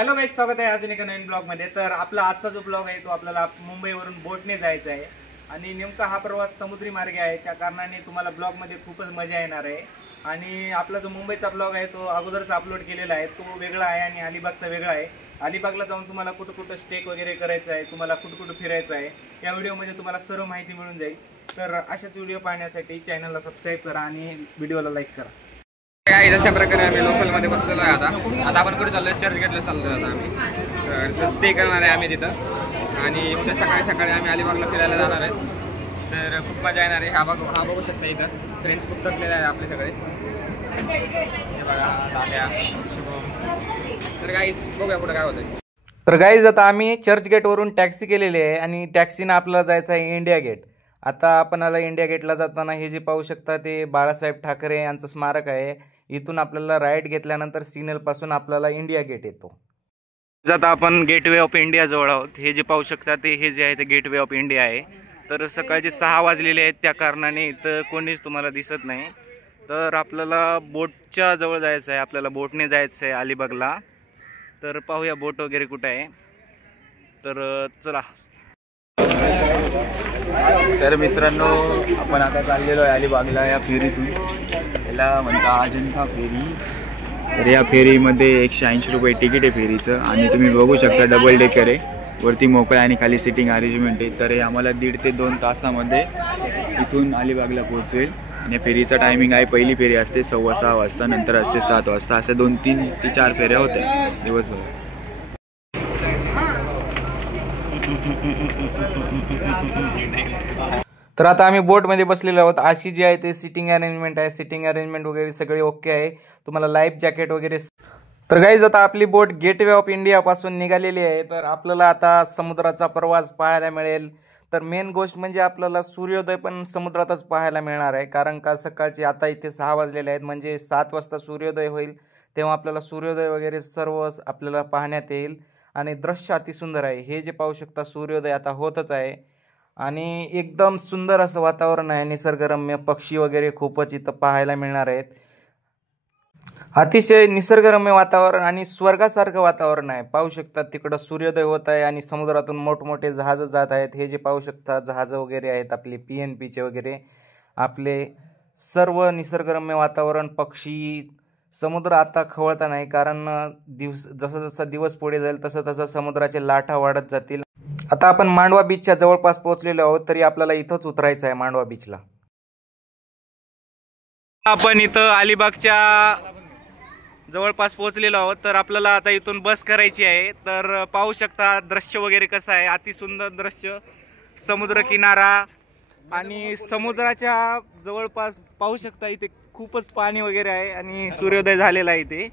Hello guys, स्वागत आहे अजून एका नवीन ब्लॉगमध्ये। तर आपला आजचा जो ब्लॉग आहे तो आपल्याला मुंबईवरून बोटने जायचा आहे आणि नेमका हा प्रवास समुद्री मार्गे आहे, त्या कारणाने तुम्हाला ब्लॉगमध्ये खूपच मजा येणार आहे। आणि आपला जो मुंबईचा ब्लॉग आहे तो अगोदरच अपलोड केलेला आहे, तो वेगळा आहे आणि अलिबागचा वेगळा आहे। अलिबागला जाऊन तुम्हाला कुठं कुठं स्टे वगैरे करायचं आहे, तुम्हाला कुठं कुठं फिरायचं आहे, या व्हिडिओमध्ये तुम्हाला सर्व माहिती मिळून जाईल। तर अशाच व्हिडिओ पाहण्यासाठी चॅनलला सबस्क्राईब करा आणि व्हिडिओला लाईक करा। काय जशा प्रकारे आम्ही लोकलमध्ये बसलेलो आहे। आता आपण कुठे चाललोय? चर्चगेटला चाललोय आता आम्ही। तर स्टे करणार आहे आम्ही तिथं आणि उद्या सकाळी आम्ही अलिबागला फिरायला जाणार आहे। तर खूप मजा येणार आहे। हा बघू शकता, इथं फ्रेंड्स खूप थकलेले आहे आपले सगळे। हे बघा तात्या, शुभम। तर गाईज बघूया पुढे काय होतंय। तर गाईज आता आम्ही चर्चगेटवरून टॅक्सी केलेली आहे आणि टॅक्सीनं आपल्याला जायचं आहे इंडिया गेट। आता आपणाला इंडिया गेटला जाताना हे जे पाहू शकता ते बाळासाहेब ठाकरे यांचं स्मारक आहे। इथून आपल्याला राईट घेतल्यानंतर सिग्नल पासून आपल्याला इंडिया गेट येतो। आता आपण गेटवे ऑफ इंडिया जवळ आहोत। हे जे पाहू शकता हे जे आहे ते गेटवे ऑफ इंडिया आहे। तर सकाळचे 6 वाजलेले आहेत, त्या कारणाने इथं कोणीच तुम्हाला दिसत नाही। तर आपल्याला बोटच्या जवळ जायचं आहे, आपल्याला बोटने जायचं आहे अलिबागला। तर पाहूया बोट वगैरे कुठे आहे। तर चला। तर मित्रांनो, आपण आता चाललेलो आहे अलिबागला या फेरीतून। याला म्हणता अजंठा फेरी। तर या फेरीमध्ये 180 रुपये तिकीट आहे फेरीचं आणि तुम्ही बघू शकता डबल डेकर आहे, वरती मोकळा आणि खाली सिटिंग अरेंजमेंट आहे। तर हे आम्हाला 1.5 ते 2 तासामध्ये इथून अलिबागला पोहोचवेल। आणि फेरीचा टायमिंग आहे, पहिली फेरी असते 6:15 वाजता, नंतर असते 7 वाजता, अशा 2, 3 ते 4 फेऱ्या होत्या दिवसभर। तर आता आम्ही बोटमध्ये बसलेलो आहोत। अशी जी आहे ते सिटिंग अरेंजमेंट आहे, सिटिंग अरेंजमेंट वगैरे सगळे ओके आहे। तुम्हाला लाईफ जॅकेट वगैरे। तर गाईज आता आपली बोट गेटवे ऑफ इंडिया पासून निघालेली आहे। तर आपल्याला आता समुद्राचा प्रवास पाहायला मिळेल। तर मेन गोष्ट म्हणजे आपल्याला सूर्योदय पण समुद्रातच पाहायला मिळणार आहे, कारण का सकाळचे आता इथे 6 वाजलेले आहेत, म्हणजे 7 वाजता सूर्योदय होईल, तेव्हा आपल्याला सूर्योदय वगैरे सर्व आपल्याला पाहण्यात येईल। आणि दृश्य अतिसुंदर आहे। हे जे पाहू शकता सूर्योदय आता होतच आहे आणि एकदम सुंदर असं वातावरण आहे, निसर्गरम्य पक्षी वगैरे खूपच इथं पाहायला मिळणार आहेत। अतिशय निसर्गरम्य वातावरण आणि स्वर्गासारखं वातावरण आहे। पाहू शकता तिकडं सूर्योदय होत आहे आणि समुद्रातून मोठमोठे जहाज जात आहेत। हे जे पाहू शकता जहाज वगैरे आहेत आपले PNPचे वगैरे, आपले सर्व निसर्गरम्य वातावरण, पक्षी, समुद्र आता खवळता नाही, कारण जसा जसा दिवस पुढे जाईल तसं तसं समुद्राचे लाटा वाढत जातील। आता आपण मांडवा बीचच्या जवळपास पोहोचलेलो आहोत, तरी आपल्याला इथंच उतरायचं आहे मांडवा बीचला। आपण इथं अलिबागच्या जवळपास पोहोचलेलो आहोत। तर आपल्याला आता इथून बस करायची आहे। तर पाहू शकता दृश्य वगैरे कसं आहे, अतिसुंदर दृश्य, समुद्र किनारा आणि समुद्राच्या जवळपास पाहू शकता इथे खूपच पाणी वगैरे आहे आणि सूर्योदय झालेला आहे। इथे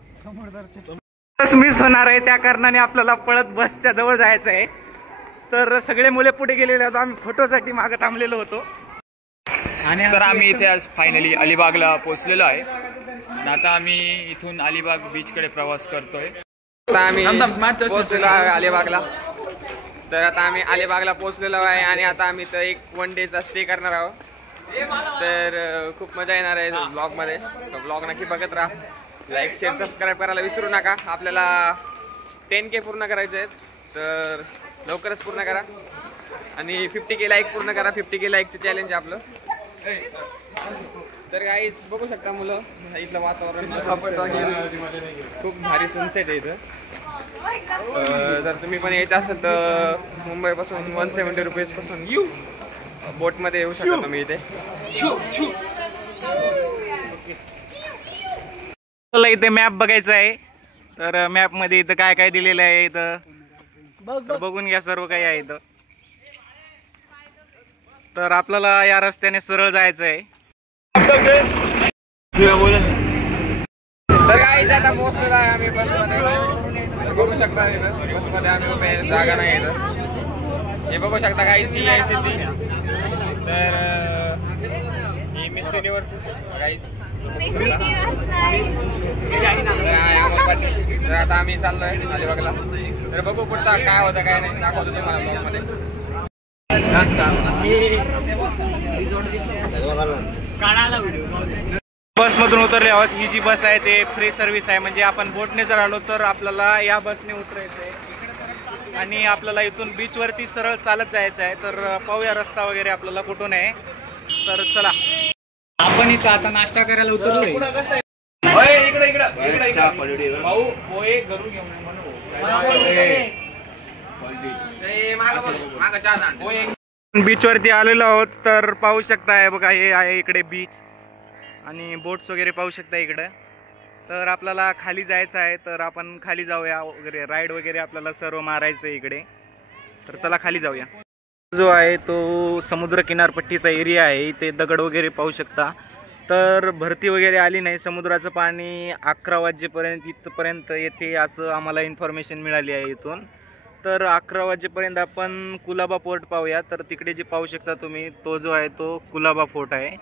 बस मिस होणार आहे, त्या कारणाने आपल्याला पळत बसच्या जवळ जायचं आहे। तर सगळे मुले पुढे गेलेले आहेत, आम्ही फोटोसाठी मागे थांबलेलो होतो। आणि तर आम्ही इथे आज फायनली अलिबागला पोहोचलेलो आहे आणि आता आम्ही इथून अलिबाग बीचकडे प्रवास करतोय। आता आम्ही पोहोचलेलो आहे अलिबागला। तर आता आम्ही अलिबागला पोहोचलेलो आहे आणि आता आम्ही तर एक 1 डेचा स्टे करणार आहोत। तर खूप मजा येणार आहे ब्लॉगमध्ये। तर ब्लॉग नक्की बघत राहा, लाईक शेअर सबस्क्राईब करायला विसरू नका। आपल्याला 10K पूर्ण करायचे आहेत, तर लवकरच पूर्ण करा आणि 50K लाईक पूर्ण करा। 50K लाईकचं चॅलेंज आहे आपलं। तर गाईज बघू शकता मुलं, इथलं वातावरण खूप भारी सनसेट आहे इथं। जर तुम्ही पण यायचं असेल तर मुंबईपासून 170 रुपीजपासून बोटमध्ये येऊ शकता तुम्ही इथे। इथे मॅप बघायचा आहे। तर मॅप मध्ये इथं काय काय दिलेलं आहे इथं बघून घ्या, सर्व काही आहे इथं। तर आपल्याला या रस्त्याने सरळ जायचं आहे। तर गाईज आता पोहोचलेलो आहे आम्ही बसमध्ये। बघू शकता बसमध्ये आम्ही उभे, जागा नाही इथं। हे बघू शकता गाईज, ही आहे सिद्धी। तर ही मिस युनिव्हर्स गाईज। तर आता आम्ही चाललोय अलिबागला। तर बघू पुढचा काय होतं काय नाही, दाखवतो तुम्हाला ब्लॉगमध्ये। काढायला व्हिडिओ बसमधून उतरले आहोत. ही जी बस आहे ते फ्री सर्व्हिस आहे, म्हणजे आपण बोटने जर आलो तर आपल्याला या बसने उतरायचं आहे आणि आपल्याला इथून बीचवरती सरळ चालत जायचं आहे. तर पाहूया रस्ता वगैरे आपल्याला कुठून आहे. तर चला आपण इथं आता नाश्ता करायला उतरलोय. बीच वरती आलेलो आहोत. तर पाहू शकताय बघा, हे आहे इकडे बीच आणि बोट्स वगैरे पाहू शकता इकडे. तर आपल्याला खाली जायचं आहे, तर आपण खाली जाऊया वगैरे. राईड वगैरे आपल्याला सर्व मारायचं इकडे. तर चला खाली जाऊया. जो आहे तो समुद्र किनारपट्टीचा एरिया आहे. इथे दगड वगैरे पाहू शकता. तर भरती वगैरे आली नाही. समुद्राचं पाणी 11 वाजेपर्यंत इथपर्यंत येते असं आम्हाला इन्फॉर्मेशन मिळाली आहे इथून. तर 11 वाजेपर्यंत आपण कुलाबा फोर्ट पाहूया. तर तिकडे जे पाहू शकता तुम्ही, तो जो आहे तो कुलाबा फोर्ट आहे.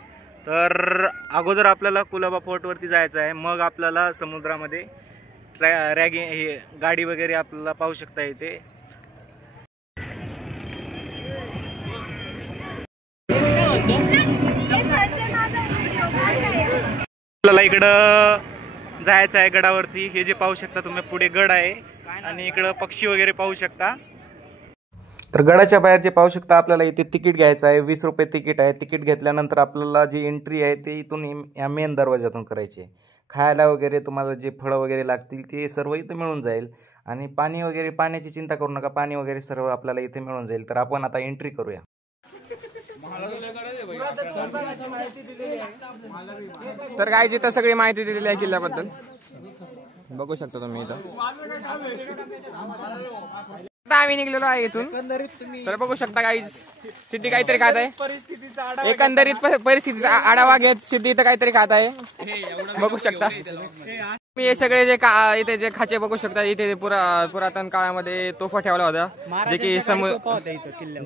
तर अगोदर आपल्याला कुलाबा फोर्टवरती जायचं आहे, मग आपल्याला समुद्रामध्ये रॅगिंग हे गाडी वगैरे आपल्याला पाहू शकता इथे. आपल्याला इकडं जायचं आहे गडावरती. हे जे पाहू शकता तुम्ही पुढे गड आहे आणि इकडं पक्षी वगैरे पाहू शकता. तर गडाच्या बाहेर जे पाहू शकता आपल्याला इथे तिकीट घ्यायचं आहे. 20 रुपये तिकीट आहे. तिकीट घेतल्यानंतर आपल्याला जी एंट्री आहे ते इथून या मेन दरवाजातून करायची आहे. खायला वगैरे तुम्हाला जे फळं वगैरे लागतील ते सर्व इथे मिळून जाईल. आणि पाणी वगैरे, पाण्याची चिंता करू नका, पाणी वगैरे सर्व आपल्याला इथे मिळून जाईल. तर आपण आता एंट्री करूया. तर काय जिथं सगळी माहिती दिलेली आहे किल्ल्याबद्दल बघू शकता तुम्ही इथं. आता आम्ही निघलेलो आहे इथून. तर बघू शकता काही सिद्धी काहीतरी खात आहे. एकंदरीत परिस्थितीचा आढावा घेत सिद्धी इथं काहीतरी खात आहे. बघू शकता मी हे सगळे जे इथे जे खाचे बघू शकता. इथे पुरातन काळामध्ये तोफा ठेवला होता,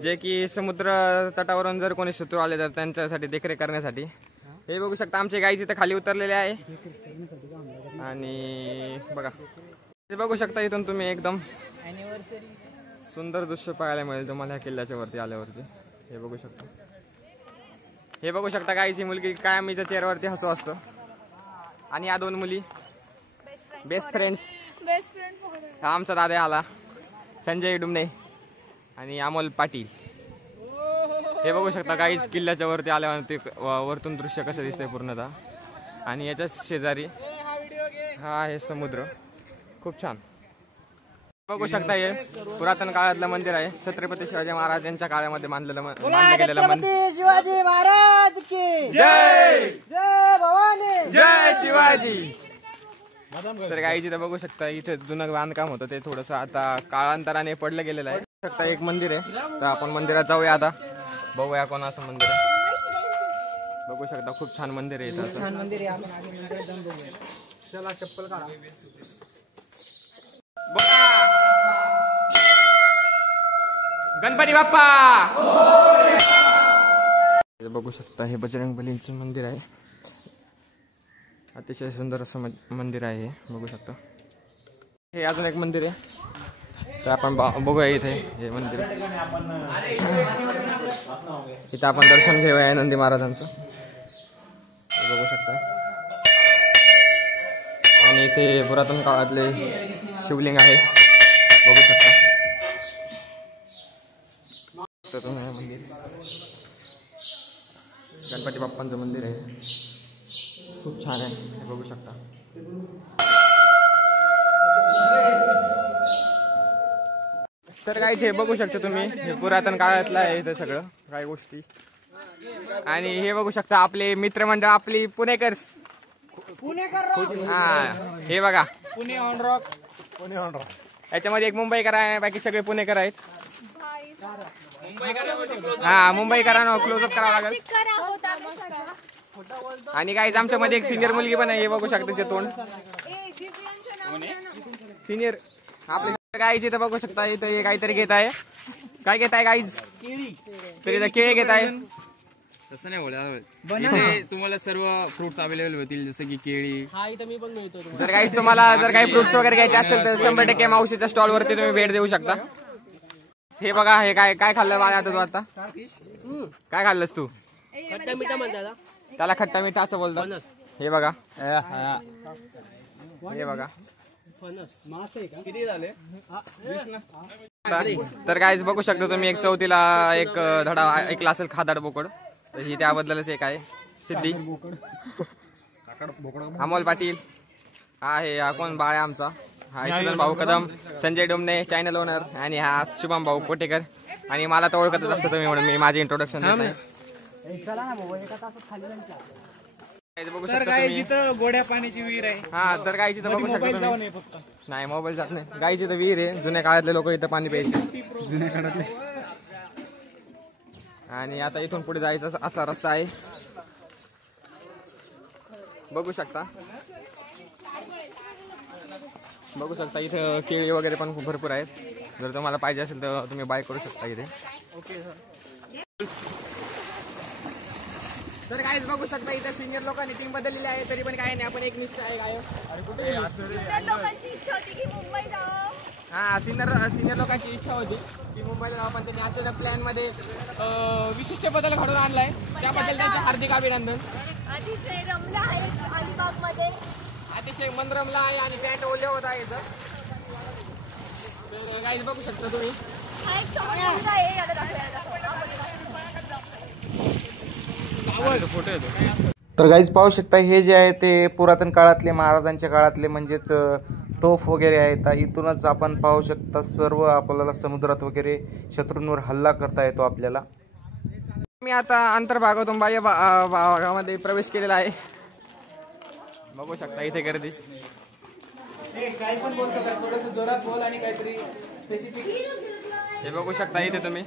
जे की समुद्र तटावरून जर कोणी शत्रू आले तर त्यांच्यासाठी देखरेख करण्यासाठी. हे बघू शकता आमचे गाईज इथं खाली उतरलेले आहे. आणि बघा हे बघू शकता इथून तुम्ही एकदम सुंदर दृश्य पाहायला मिळेल तुम्हाला ह्या किल्ल्याच्या वरती आल्यावरती. हे बघू शकता. हे बघू शकता गाईची मुलगी कायम हिच्या चेहऱ्यावरती हसू असतं. आणि या दोन मुली बेस्ट फ्रेंड्स. हा आमचा दादा आला, संजय डुमणे आणि अमोल पाटील. हे बघू शकता गाईज किल्ल्याच्या वरती आल्यावरती वरतून दृश्य कसं दिसतंय पूर्णतः. आणि याच्या शेजारी हा आहे समुद्र. खूप छान बघू शकता. हे पुरातन काळातलं मंदिर आहे. छत्रपती शिवाजी महाराज यांच्या काळामध्ये बांधलं गेलेलं मंदिर. शिवाजी महाराज की जय, जय भवानी, जय शिवाजी. तर काही तिथे बघू शकता इथे जुनं बांधकाम होतं ते थोडंसं आता काळांतराने पडलं गेलेलं आहे. शकता एक मंदिर आहे. तर आपण मंदिरात जाऊया आता, बघूया कोणाचं मंदिर आहे. बघू शकता खूप छान मंदिर आहे इथं. छान मंदिर आहे. आपण आगे मंदिरात जाऊन बघूया. चला चप्पल काढा. गणपती बाप्पा. बघू शकता हे बजरंगबलीचं मंदिर आहे. अतिशय सुंदर असं मंदिर आहे हे. बघू शकता हे अजून एक मंदिर आहे. तर आपण बघूया इथे हे मंदिर. इथं आपण दर्शन घेऊया नंदी महाराजांचं. बघू शकता. आणि इथे पुरातन काळातले शिवलिंग आहे. बघू शकता. मंदिर गणपती बाप्पांचं मंदिर आहे. खूप छान आहे. बघू शकता. तर काय हे बघू शकता तुम्ही, हे पुरातन काळातलं आहे इथं सगळं काही गोष्टी. आणि हे बघू शकता आपले मित्रमंडळ, आपली पुणेकर. हा हे बघा Pune on rock. Pune on rock. याच्यामध्ये एक मुंबईकर आहे, बाकी सगळे पुणेकर आहेत. हा मुंबईकरांना क्लोजअप करावं लागेल. आणि काही आमच्यामध्ये एक सिनियर मुलगी पण आहे. हे बघू शकता तिचे तोंड. सिनियर आपले गाईज इथं बघू शकता. इथं काहीतरी घेत आहे. काय घेत आहे गाईज? तर इथं केळी घेत आहे. तसं नाही बोला, तुम्हाला सर्व फ्रुट्स अवेलेबल होतील जसं की केळी. जर गाईज तुम्हाला जर काही फ्रुट्स वगैरे घ्यायचे असेल तर 100% मावशीच्या स्टॉल वरती तुम्ही भेट देऊ शकता. हे बघा हे काय काय खाल्लं बाळा आता तू? आता काय खाल्लंस तू? खट्टा मिठा म्हणतात त्याला खट्टा मिठा असं बोलतो. हे बघा, हे बघा. किती झाले? तर काहीच बघू शकता तुम्ही, एक चौथीला एक धडा ऐकला असेल, खादाड बोकड. तर ही त्याबद्दलच एक आहे. सिद्धी, अमोल पाटील, हा कोण बाळ आहे आमचा, हा यशवंत भाऊ कदम, संजय डोमने चॅनल ओनर, आणि हा शुभम भाऊ कोटेकर. आणि मला तर ओळखतच असतं तुम्ही म्हणून मी माझे इंट्रोडक्शन देत नाही. बघू शकता तुम्ही, गोड्या पाण्याची विहीर आहे. हा तर गायची तर बघू शकता तुम्ही. नाही, मोबाईल जात नाही. गायची तर विहीर आहे. जुन्या काळातले लोक इथं पाणी प्यायचे, जुन्या काळातले. आणि आता इथून पुढे जायचा असा रस्ता आहे, बघू शकता. इथं केळी वगैरे पण खूप भरपूर आहेत. जर तुम्हाला पाहिजे असेल तर तुम्ही बाय करू शकता इथे. Okay sir. तर काहीच बघू शकता इथे सिनियर लोकांनी टीम बदललेली आहे, तरी पण काही नाही, आपण एक मिस्टर आहे. काय लोकांची इच्छा होती की मुंबई जावं. हा, सिनियर लोकांची इच्छा होती की मुंबईला जावं, पण त्यांनी आजच्या प्लॅन मध्ये विशिष्ट बदल घडून आणलाय. त्याबद्दल त्यांचे हार्दिक अभिनंदन. अतिशय रमला आहे अलिबाग मध्ये, अतिशय मन रमला आहे आणि पॅन्ट ओले होत आहे इथं. तर काहीच बघू शकता तुम्ही. हा एक छोटा मुलगा आहे, याला दाखवायला. फोटो येतो. तर गाईज पाहू शकता, हे जे आहे ते पुरातन काळातले, महाराजांच्या काळातले म्हणजेच तोफ वगैरे आहेत. इथूनच आपण पाहू शकता सर्व आपल्याला समुद्रात वगैरे शत्रूंवर हल्ला करता येतो आपल्याला. मी आता अंतर्भागातून बाह्य भागामध्ये प्रवेश केलेला आहे. बघू शकता इथे गर्दी. काय पण बोलतो का, थोडंसं जोरात बोल आणि काहीतरी स्पेसिफिक. हे बघू शकता इथे तुम्ही,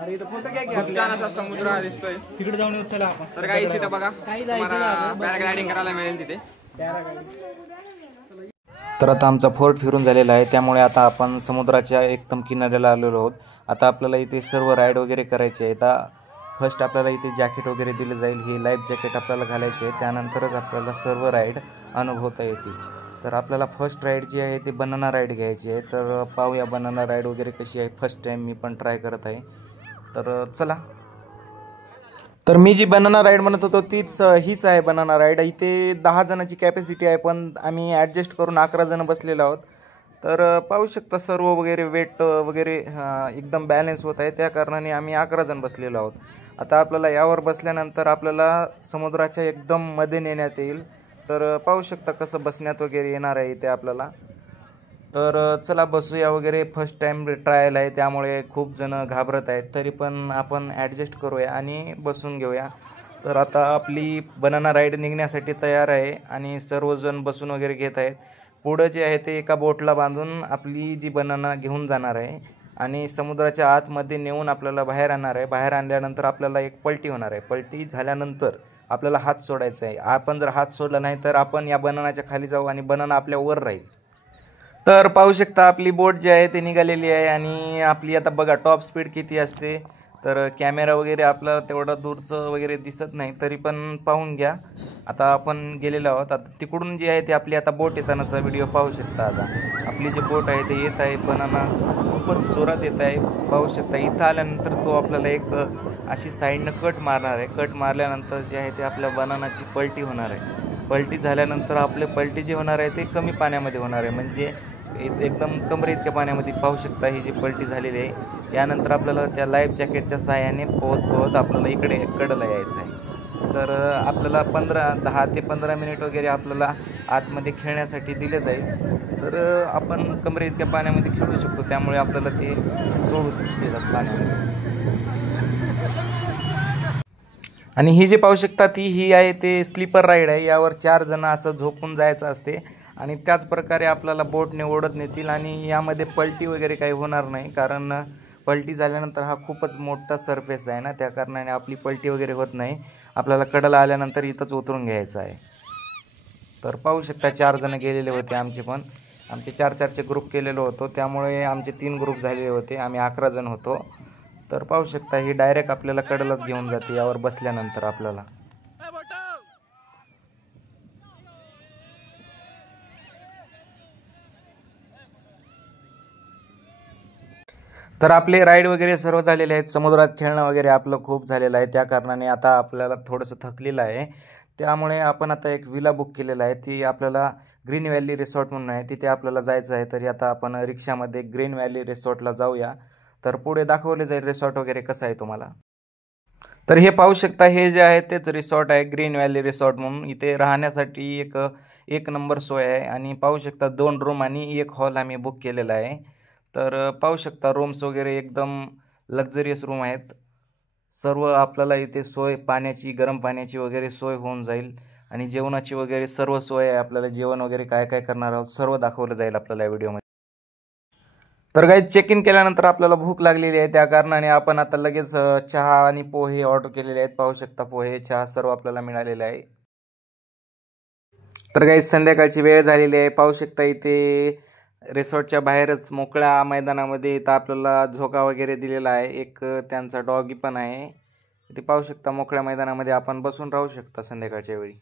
अरे इथं फोटो घ्या की. खूप छान असा समुद्र दिसतोय. तिकडे जाऊन येऊ चला आपण. तर काही इथे बघा, तुम्हाला पॅराग्लायडिंग करायला मिळेल तिथे. तर आता आमचा फोर्ट फिरून झालेला आहे, त्यामुळे आता आपण समुद्राच्या एकदम किनाऱ्याला आलेलो आहोत. आता आपल्याला इथे सर्व राईड वगैरे करायचे आहे. आता फर्स्ट आपल्याला इथे जॅकेट वगैरे दिलं जाईल. हे लाईफ जॅकेट आपल्याला घालायचे आहे, त्यानंतरच आपल्याला सर्व राईड अनुभवता येतील. तर आपल्याला फर्स्ट राईड जी आहे ती बनाना राईड घ्यायची आहे. तर पाहूया बनाना राईड वगैरे कशी आहे. फर्स्ट टाईम मी पण ट्राय करत आहे, तर चला. तर मी जी बनाना राईड म्हणत होतो हीच आहे बनाना राईड. इथे 10 जणांची कॅपॅसिटी आहे, पण आम्ही ॲडजस्ट करून 11 जण बसलेलो आहोत. तर पाहू शकता सर्व वगैरे वेट वगैरे एकदम बॅलन्स होत आहे, त्या कारणाने आम्ही 11 जण बसलेलो आहोत. आता आपल्याला यावर बसल्यानंतर आपल्याला समुद्राच्या एकदम मध्ये नेण्यात येईल. तर पाहू शकता कसं बसण्यात वगैरे येणार आहे इथे आपल्याला. तर चला बसूया वगैरे. फर्स्ट टाईम ट्रायल आहे, त्यामुळे खूप जण घाबरत आहेत, तरी पण आपण ॲडजस्ट करूया आणि बसून घेऊया. तर आता आपली बनाना राईड निघण्यासाठी तयार आहे आणि सर्वजण बसून वगैरे घेत आहेत. पुढं जे आहे ते एका बोटला बांधून आपली जी बनाना घेऊन जाणार आहे आणि समुद्राच्या आतमध्ये नेऊन आपल्याला बाहेर आणणार आहे. बाहेर आणल्यानंतर आपल्याला एक पलटी होणार आहे. पलटी झाल्यानंतर आपल्याला हात सोडायचा आहे. आपण जर हात सोडला नाही तर आपण या बनानाच्या खाली जाऊ आणि बनाना आपल्या वर राहील. तर पाहू शकता आपली बोट जी आहे ती निघालेली आहे आणि आपली आता बघा टॉप स्पीड किती असते. तर कॅमेरा वगैरे आपला तेवढं दूरचं वगैरे दिसत नाही, तरी पण पाहून घ्या. आता आपण गेलेलो आहोत. आता तिकडून जी आहे ती आपली आता बोट येतानाचा व्हिडिओ पाहू शकता. आता आपली जी बोट आहे ते येत आहे, बनाना खूपच जोरात येत आहे, पाहू शकता. इथं आल्यानंतर तो आपल्याला एक अशी साईडनं कट मारणार आहे. कट मारल्यानंतर जे आहे ते आपल्या बनानाची पलटी होणार आहे. पलटी झाल्यानंतर आपले पलटी जे होणार आहे ते कमी पाण्यामध्ये होणार आहे, म्हणजे एकदम कमरे इतक्या पाण्यामध्ये पाहू शकता ही जी पलटी झालेली आहे. यानंतर आपल्याला त्या लाईफ जॅकेटच्या सहाय्याने पोहत आपल्याला इकडे कडेला यायचं आहे. तर आपल्याला 10 ते 15 मिनिट वगैरे आपल्याला आतमध्ये खेळण्यासाठी दिले जाईल. तर आपण कमरे इतक्या पाण्यामध्ये खेळू शकतो, त्यामुळे आपल्याला ते सोडू देतात पाण्यामध्ये. आणि ही जे पाहू शकता ही आहे ते स्लीपर राईड आहे. यावर 4 जण असं झोपून जायचं असते आणि त्याच प्रकारे आपल्याला बोटने ओढत नेतील आणि यामध्ये पलटी वगैरे काही होणार नाही, कारण पलटी झाल्यानंतर हा खूपच मोठा सरफेस आहे ना, त्या कारणाने आपली पलटी वगैरे होत नाही. आपल्याला कडेला आल्यानंतर इथंच उतरून घ्यायचं आहे. तर पाहू शकता 4 जण गेलेले होते. आमचे 4-4चे ग्रुप केलेलो होतो, त्यामुळे आमचे 3 ग्रुप झालेले होते. आम्ही 11 जण होतो. तर पाहू शकता ही डायरेक्ट आपल्याला कडेलाच घेऊन जाते यावर बसल्यानंतर आपल्याला. तर आपले राईड वगैरे सर्व झालेले आहेत. समुद्रात खेळणं वगैरे आपलं खूप झालेलं आहे. त्या कारणाने आता आपल्याला थोडंसं थकलेलं आहे. त्यामुळे आपण आता एक विला बुक केलेला आहे. ती आपल्याला ग्रीन व्हॅली रिसॉर्ट म्हणून आहे, तिथे आपल्याला जायचं आहे. तरी आता आपण रिक्षामध्ये ग्रीन व्हॅली रिसॉर्टला जाऊया. तर पुढे दाखवले जाईल रिसॉर्ट वगैरे कसं आहे तुम्हाला. तर हे पाहू शकता, हे जे आहे तेच रिसॉर्ट आहे, ग्रीन व्हॅली रिसॉर्ट म्हणून. इथे राहण्यासाठी एक नंबर सोय आहे. आणि पाहू शकता 2 रूम आणि 1 हॉल आम्ही बुक केलेला आहे. तर पाहू शकता रूम्स वगैरे एकदम लक्झरियस रूम आहेत. सर्व आपल्याला इथे सोय पाण्याची, गरम पाण्याची वगैरे सोय होऊन जाईल. आणि जेवणाची वगैरे सर्व सोय आहे. आपल्याला जेवण वगैरे काय काय करणार आहोत सर्व दाखवलं जाईल आपल्याला या व्हिडिओमध्ये. तर गाईज चेक इन केल्यानंतर आपल्याला भूक लागलेली आहे. त्या कारणाने आपण आता लगेच चहा आणि पोहे ऑर्डर केलेले आहेत. पाहू शकता पोहे, चहा सर्व आपल्याला मिळालेलं आहे. तर गाईज संध्याकाळची वेळ झालेली आहे. पाहू शकता इथे रिसॉर्टच्या बाहेरच मोकळ्या मैदानामध्ये इथं आपल्याला झोका वगैरे दिलेला आहे. एक त्यांचा डॉगी पण आहे. इथे पाहू शकता मोकळ्या मैदानामध्ये आपण बसून राहू शकता संध्याकाळच्या वेळी.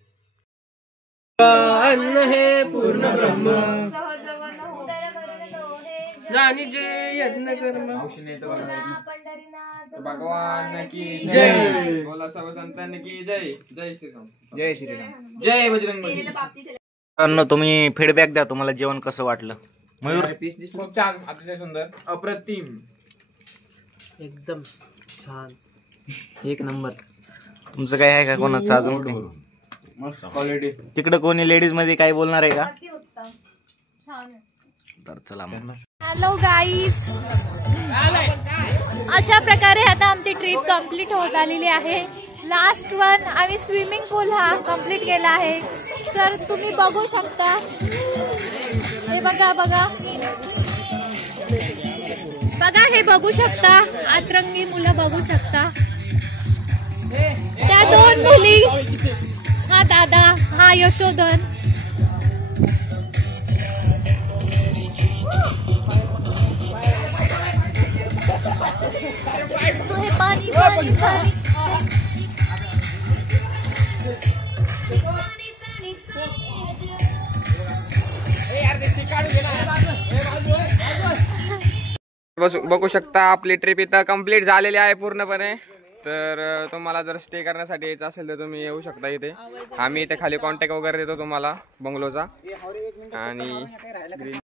हे पूर्ण ब्रह्म ज्ञानी जे यज्ञ कर्म भगवान की जय, बोला सर्व संतांनी की जय. जय श्रीराम. जय श्रीराम. जय बजरंग. तुम्ही फीडबॅक द्या, तुम्हाला जेवण कसं वाटलं. मयूर खूप छान, अतिशय सुंदर, अप्रतिम, एकदम छान, एक नंबर. तुमचं काय आहे का कोणाचं अजून काही? क्वालिटी. तिकडे कोणी लेडीज मध्ये काय बोलणार आहे का? तर चला मग. हॅलो गाईज, अशा प्रकारे आता आमची ट्रिप कंप्लीट होत आलेली आहे. लास्ट वन आम्ही स्विमिंग पूल हा कंप्लीट केला आहे. तर तुम्ही बघू शकता, हे बघा बघा बघा, हे बघू शकता, आतरंगी मुलं बघू शकता. त्या 2 मुली, हा दादा, हा यशोधन. पाणी पाणी पाणी. बघू शकता आपली ट्रिप इथं कंप्लीट झालेली आहे पूर्णपणे. तर तुम्हाला जर स्टे करण्यासाठी यायचं असेल तर तुम्ही येऊ शकता इथे. आम्ही इथे खाली कॉन्टॅक्ट वगैरे देतो तुम्हाला बंगलोचा. आणि